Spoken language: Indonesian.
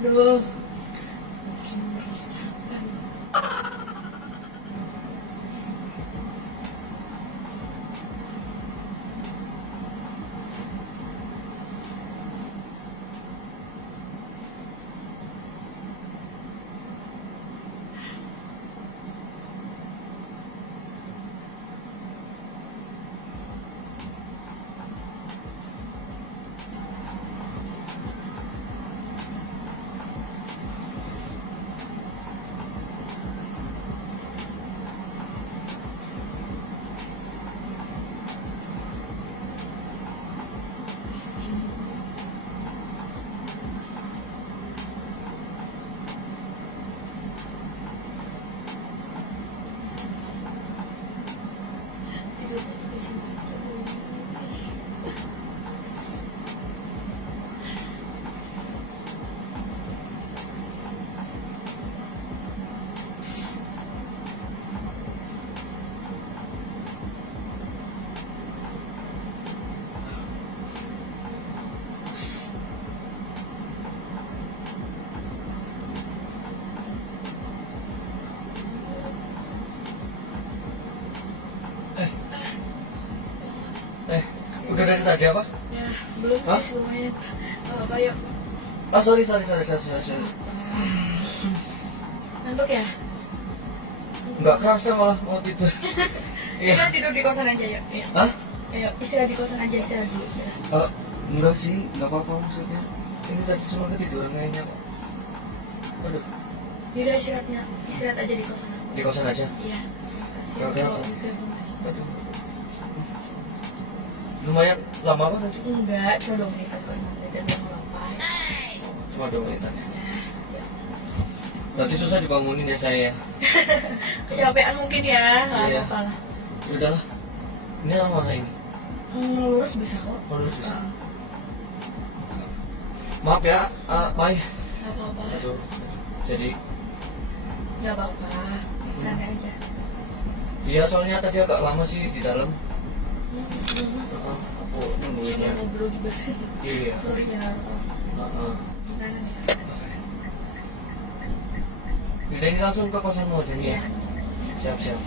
Aduh. Makin meresahkan. Udah dari tadi apa? Ya, belum Hah? sih, lumayan. Apa yuk? Ah, sorry. Ngantuk ya? Nggak kerasa malah mau tidur. Iya. Kita tidur di kosan aja yuk. Ayo. Hah? Ayo, istirahat di kosan aja, istirahat dulu. Istirahat. Enggak sih, nggak apa-apa maksudnya. Ini tadi cuma ketiduran kayaknya kok. Aduh, Yaudah istirahat aja di kosan aku. di kosan aja. Iya. Ya, Kasihan kenapa? kalau gitu. Aduh. Lumayan lama apa tadi? Enggak, cuma 2 menit atau 5 menit dan mau ngapain. Cuma 2 menitan. Ya. Tadi susah dibangunin ya saya. Kecapean mungkin ya, nggak Iya. apa-apa lah. Ya udahlah. Ini arah mana ini? Lurus bisa kok. Oh, lurus bisa. Ah, Maaf ya, Mai. nggak apa-apa. Aduh. Jadi, Nggak apa-apa. Santai aja. iya soalnya tadi agak lama sih di dalam. Aku nungguinnya. Ngobrol juga sih. Iya. Sorry ya. Gimana nih? Yaudah ini langsung ke kosanmu aja nih ya. Iya. Siap-siap.